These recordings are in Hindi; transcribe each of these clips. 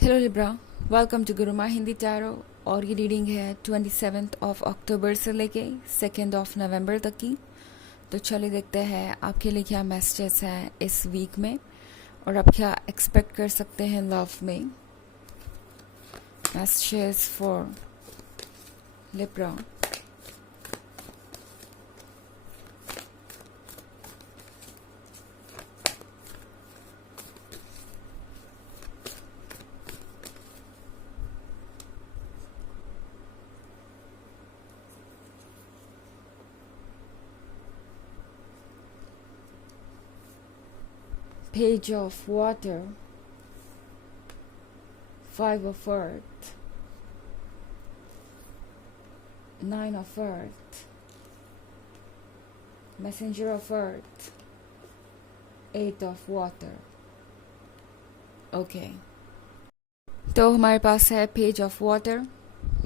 Hello Libra, welcome to Guruma Hindi tarot. और ये रीडिंग है 27 अक्टूबर से लेके 2 नवंबर तक की। तो चलिए देखते हैं आपके लिए क्या मैसेजेस हैं इस वीक में और आप क्या एक्सपेक्ट कर सकते हैं लव में। Messages for Libra. Page of Water, Five of Earth, Nine of Earth, Messenger of Earth, Eight of Water। Okay, तो हमारे पास है पेज ऑफ वाटर।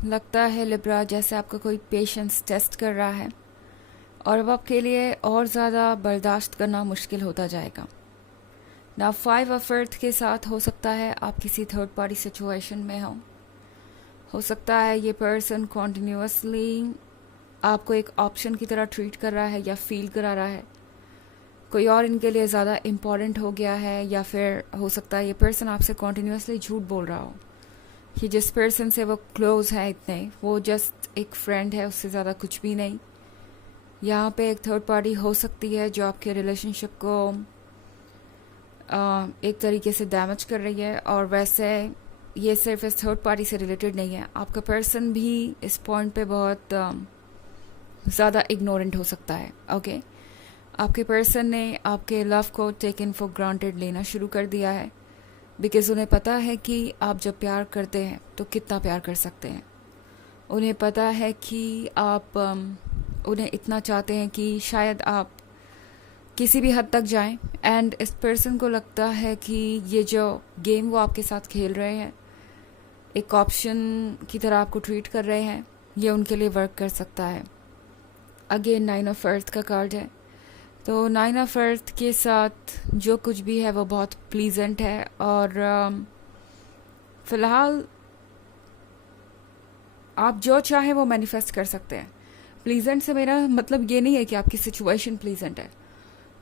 लगता है लिब्रा जैसे आपका कोई पेशेंस टेस्ट कर रहा है और अब आपके लिए और ज़्यादा बर्दाश्त करना मुश्किल होता जाएगा ना। फाइव ऑफ अर्थ के साथ हो सकता है आप किसी थर्ड पार्टी सिचुएशन में हो सकता है ये पर्सन कॉन्टिन्यूसली आपको एक ऑप्शन की तरह ट्रीट कर रहा है या फील करा रहा है, कोई और इनके लिए ज़्यादा इम्पॉर्टेंट हो गया है, या फिर हो सकता है ये पर्सन आपसे कॉन्टिन्यूसली झूठ बोल रहा हो कि जिस पर्सन से वो क्लोज है इतने, वो जस्ट एक फ्रेंड है, उससे ज़्यादा कुछ भी नहीं। यहाँ पे एक थर्ड पार्टी हो सकती है जो आपके रिलेशनशिप को एक तरीके से डैमेज कर रही है। और वैसे ये सिर्फ इस थर्ड पार्टी से रिलेटेड नहीं है, आपका पर्सन भी इस पॉइंट पे बहुत ज़्यादा इग्नोरेंट हो सकता है। ओके, आपके पर्सन ने आपके लव को टेकन फॉर ग्रांटेड लेना शुरू कर दिया है, बिकॉज़ उन्हें पता है कि आप जब प्यार करते हैं तो कितना प्यार कर सकते हैं। उन्हें पता है कि आप उन्हें इतना चाहते हैं कि शायद आप किसी भी हद तक जाएं। एंड इस पर्सन को लगता है कि ये जो गेम वो आपके साथ खेल रहे हैं, एक ऑप्शन की तरह आपको ट्रीट कर रहे हैं, ये उनके लिए वर्क कर सकता है। अगेन नाइन ऑफ अर्थ का कार्ड है, तो नाइन ऑफ अर्थ के साथ जो कुछ भी है वो बहुत प्लीजेंट है। और फिलहाल आप जो चाहे वो मैनिफेस्ट कर सकते हैं। प्लीजेंट से मेरा मतलब ये नहीं है कि आपकी सिचुएशन प्लीजेंट है।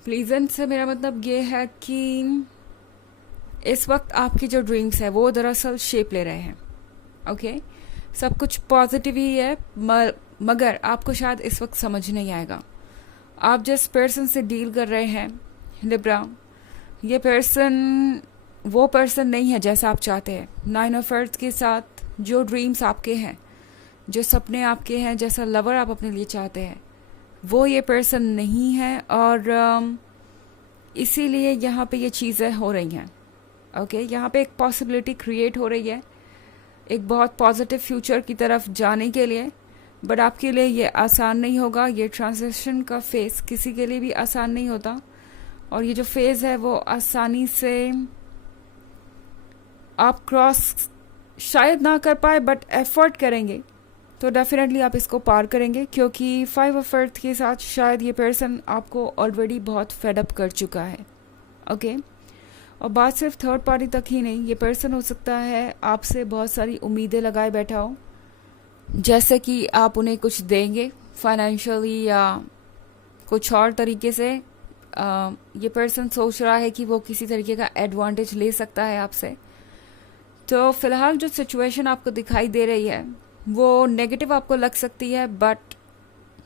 प्लीजेंट से मेरा मतलब ये है कि इस वक्त आपकी जो ड्रीम्स है वो दरअसल शेप ले रहे हैं। ओके, सब कुछ पॉजिटिव ही है, मगर आपको शायद इस वक्त समझ नहीं आएगा। आप जिस पर्सन से डील कर रहे हैं लिब्रा, ये पर्सन वो पर्सन नहीं है जैसा आप चाहते हैं। नाइन ऑफ अर्थ के साथ जो ड्रीम्स आपके हैं, जो सपने आपके हैं, जैसा लवर आप अपने लिए चाहते हैं, वो ये पर्सन नहीं है। और इसीलिए यहाँ पे ये चीज़ें हो रही हैं। ओके, यहाँ पे एक पॉसिबिलिटी क्रिएट हो रही है एक बहुत पॉजिटिव फ्यूचर की तरफ जाने के लिए, बट आपके लिए ये आसान नहीं होगा। ये ट्रांजिशन का फेस किसी के लिए भी आसान नहीं होता, और ये जो फेज़ है वो आसानी से आप क्रॉस शायद ना कर पाए, बट एफर्ट करेंगे तो डेफिनेटली आप इसको पार करेंगे, क्योंकि फाइव ऑफ अर्थ के साथ शायद ये पर्सन आपको ऑलरेडी बहुत फेडअप कर चुका है। ओके, और बात सिर्फ थर्ड पार्टी तक ही नहीं, ये पर्सन हो सकता है आपसे बहुत सारी उम्मीदें लगाए बैठा हो, जैसे कि आप उन्हें कुछ देंगे फाइनेंशियली या कुछ और तरीके से। ये पर्सन सोच रहा है कि वो किसी तरीके का एडवांटेज ले सकता है आपसे। तो फिलहाल जो सिचुएशन आपको दिखाई दे रही है वो नेगेटिव आपको लग सकती है, बट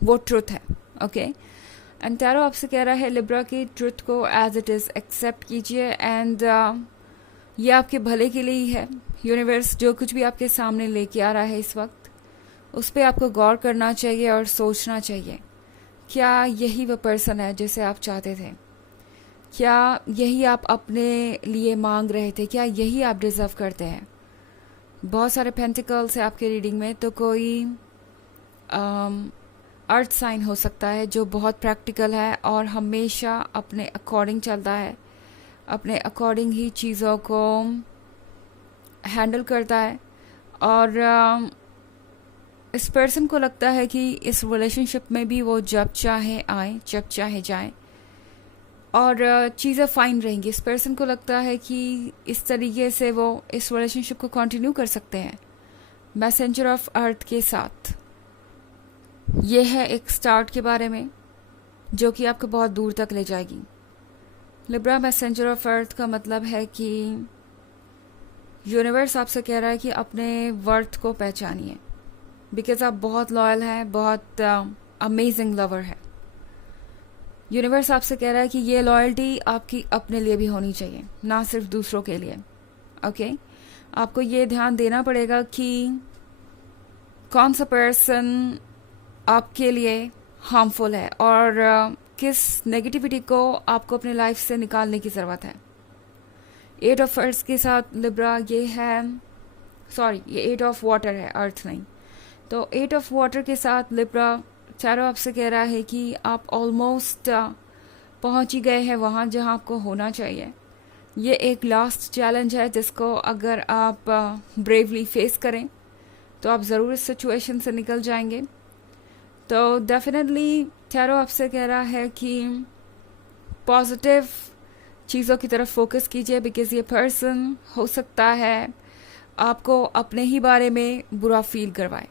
वो ट्रुथ है। ओके, एंड टैरो आपसे कह रहा है लिब्रा की ट्रुथ को एज इट इज़ एक्सेप्ट कीजिए, एंड ये आपके भले के लिए ही है। यूनिवर्स जो कुछ भी आपके सामने लेके आ रहा है इस वक्त, उस पर आपको गौर करना चाहिए और सोचना चाहिए, क्या यही वो पर्सन है जिसे आप चाहते थे? क्या यही आप अपने लिए मांग रहे थे? क्या यही आप डिज़र्व करते हैं? बहुत सारे पेंटिकल्स है आपके रीडिंग में, तो कोई अर्थ साइन हो सकता है जो बहुत प्रैक्टिकल है और हमेशा अपने अकॉर्डिंग चलता है, अपने अकॉर्डिंग ही चीज़ों को हैंडल करता है। और इस पर्सन को लगता है कि इस रिलेशनशिप में भी वो जब चाहे आए, जब चाहे जाए, और चीज़ें फाइन रहेंगी। इस पर्सन को लगता है कि इस तरीके से वो इस रिलेशनशिप को कंटिन्यू कर सकते हैं मैसेंजर ऑफ अर्थ के साथ। ये है एक स्टार्ट के बारे में जो कि आपको बहुत दूर तक ले जाएगी। लिब्रा, मैसेंजर ऑफ अर्थ का मतलब है कि यूनिवर्स आपसे कह रहा है कि अपने वर्थ को पहचानिए, बिकॉज आप बहुत लॉयल हैं, बहुत अमेजिंग लवर है। यूनिवर्स आपसे कह रहा है कि ये लॉयल्टी आपकी अपने लिए भी होनी चाहिए, ना सिर्फ दूसरों के लिए। ओके आपको ये ध्यान देना पड़ेगा कि कौन सा पर्सन आपके लिए हार्मफुल है और किस नेगेटिविटी को आपको अपने लाइफ से निकालने की ज़रूरत है। 8 ऑफ अर्थ के साथ लिब्रा ये है, सॉरी ये 8 ऑफ वाटर है, अर्थ नहीं। तो 8 ऑफ वाटर के साथ लिब्रा चारों आपसे कह रहा है कि आप ऑलमोस्ट पहुंच ही गए हैं वहाँ जहाँ आपको होना चाहिए। ये एक लास्ट चैलेंज है जिसको अगर आप ब्रेवली फेस करें तो आप ज़रूर इस सिचुएशन से निकल जाएंगे। तो डेफिनेटली चारों आपसे कह रहा है कि पॉजिटिव चीज़ों की तरफ फोकस कीजिए, बिकॉज ये पर्सन हो सकता है आपको अपने ही बारे में बुरा फील करवाए।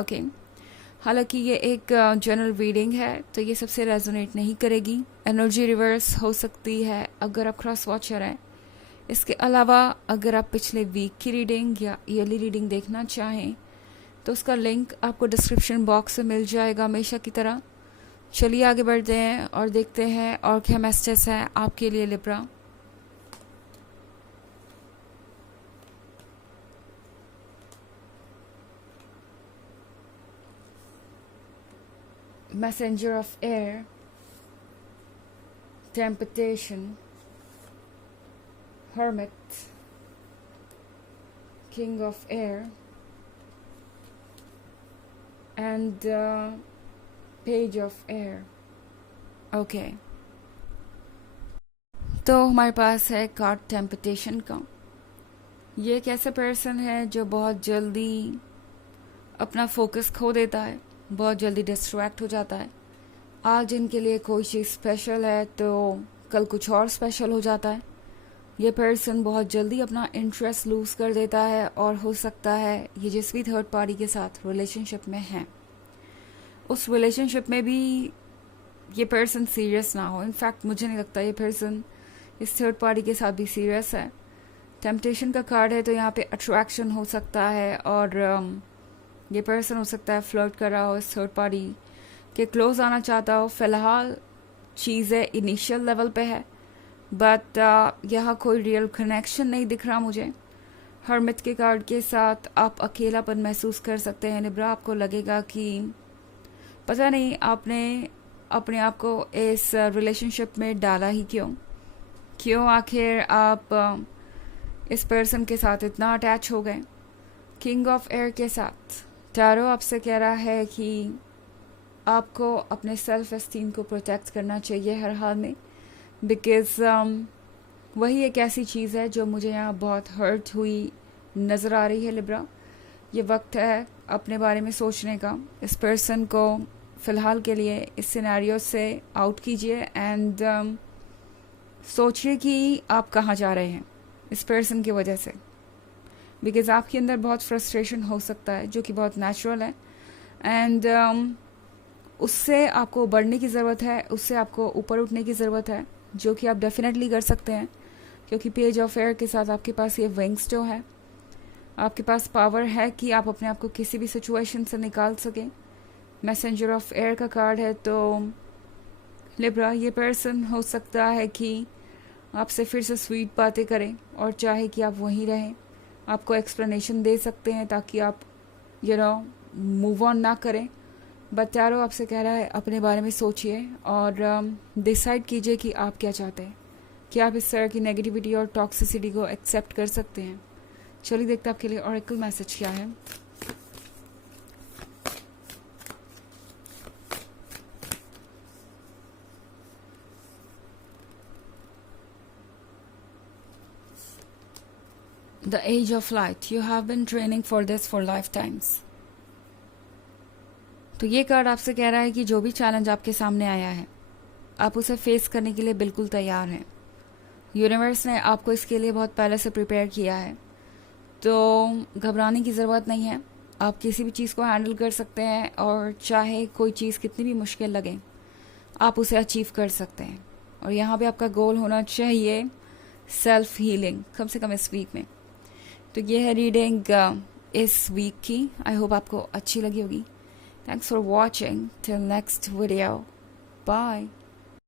ओके हालांकि ये एक जनरल रीडिंग है तो ये सबसे रेजोनेट नहीं करेगी। एनर्जी रिवर्स हो सकती है अगर आप क्रॉस वॉचर हैं। इसके अलावा अगर आप पिछले वीक की रीडिंग या ईयरली रीडिंग देखना चाहें तो उसका लिंक आपको डिस्क्रिप्शन बॉक्स में मिल जाएगा हमेशा की तरह। चलिए आगे बढ़ते हैं और देखते हैं और क्या मैसेज है आपके लिए Libra. Messenger of air, temptation, hermit, king of air, and page of air. Okay. तो हमारे पास है कार्ड टेम्पटेशन का। ये एक ऐसा पर्सन है जो बहुत जल्दी अपना फोकस खो देता है, बहुत जल्दी डिस्ट्रैक्ट हो जाता है। आज इनके लिए कोई चीज़ स्पेशल है तो कल कुछ और स्पेशल हो जाता है। ये पर्सन बहुत जल्दी अपना इंटरेस्ट लूज कर देता है और हो सकता है ये जिस भी थर्ड पार्टी के साथ रिलेशनशिप में है उस रिलेशनशिप में भी ये पर्सन सीरियस ना हो। इनफैक्ट मुझे नहीं लगता ये पर्सन इस थर्ड पार्टी के साथ भी सीरियस है। टेम्पटेशन का कार्ड है तो यहाँ पे अट्रैक्शन हो सकता है और ये पर्सन हो सकता है फ्लर्ट कर रहा हो, इस थर्ड पार्टी के क्लोज आना चाहता हो। फिलहाल चीज़ें इनिशियल लेवल पे है बट यहाँ कोई रियल कनेक्शन नहीं दिख रहा मुझे। हर्मिट के कार्ड के साथ आप अकेलापन महसूस कर सकते हैं लिब्रा। आपको लगेगा कि पता नहीं आपने अपने आप को इस रिलेशनशिप में डाला ही क्यों आखिर आप इस पर्सन के साथ इतना अटैच हो गए। किंग ऑफ एयर के साथ टैरो आपसे कह रहा है कि आपको अपने सेल्फ एस्टीम को प्रोटेक्ट करना चाहिए हर हाल में, बिकॉज वही एक ऐसी चीज़ है जो मुझे यहाँ बहुत हर्ट हुई नज़र आ रही है लिब्रा। ये वक्त है अपने बारे में सोचने का। इस पर्सन को फ़िलहाल के लिए इस सिनेरियो से आउट कीजिए एंड सोचिए कि आप कहाँ जा रहे हैं इस पर्सन की वजह से, बिकॉज़ आपके अंदर बहुत फ्रस्ट्रेशन हो सकता है जो कि बहुत नेचुरल है एंड उससे आपको बढ़ने की ज़रूरत है, उससे आपको ऊपर उठने की ज़रूरत है, जो कि आप डेफिनेटली कर सकते हैं क्योंकि पेज ऑफ एयर के साथ आपके पास ये विंग्स जो है, आपके पास पावर है कि आप अपने आप को किसी भी सिचुएशन से निकाल सकें। मैसेंजर ऑफ एयर का कार्ड है तो लिब्रा ये पर्सन हो सकता है कि आपसे फिर से स्वीट बातें करें और चाहे कि आप वहीं रहें। आपको एक्सप्लेनेशन दे सकते हैं ताकि आप मूव ऑन ना करें। बट टैरो आपसे कह रहा है अपने बारे में सोचिए और डिसाइड कीजिए कि आप क्या चाहते हैं, कि आप इस तरह की नेगेटिविटी और टॉक्सिसिटी को एक्सेप्ट कर सकते हैं। चलिए देखते हैं आपके लिए ऑरेकल मैसेज क्या है। The age of light. You have been training for this for lifetimes. तो ये कार्ड आपसे कह रहा है कि जो भी चैलेंज आपके सामने आया है आप उसे फेस करने के लिए बिल्कुल तैयार हैं। यूनिवर्स ने आपको इसके लिए बहुत पहले से प्रिपेयर किया है, तो घबराने की ज़रूरत नहीं है। आप किसी भी चीज़ को हैंडल कर सकते हैं, और चाहे कोई चीज़ कितनी भी मुश्किल लगे आप उसे अचीव कर सकते हैं। और यहाँ पे आपका गोल होना चाहिए सेल्फ हीलिंग, कम से कम इस वीक में। तो ये है रीडिंग इस वीक की। आई होप आपको अच्छी लगी होगी। Thanks for watching. Till next video, bye.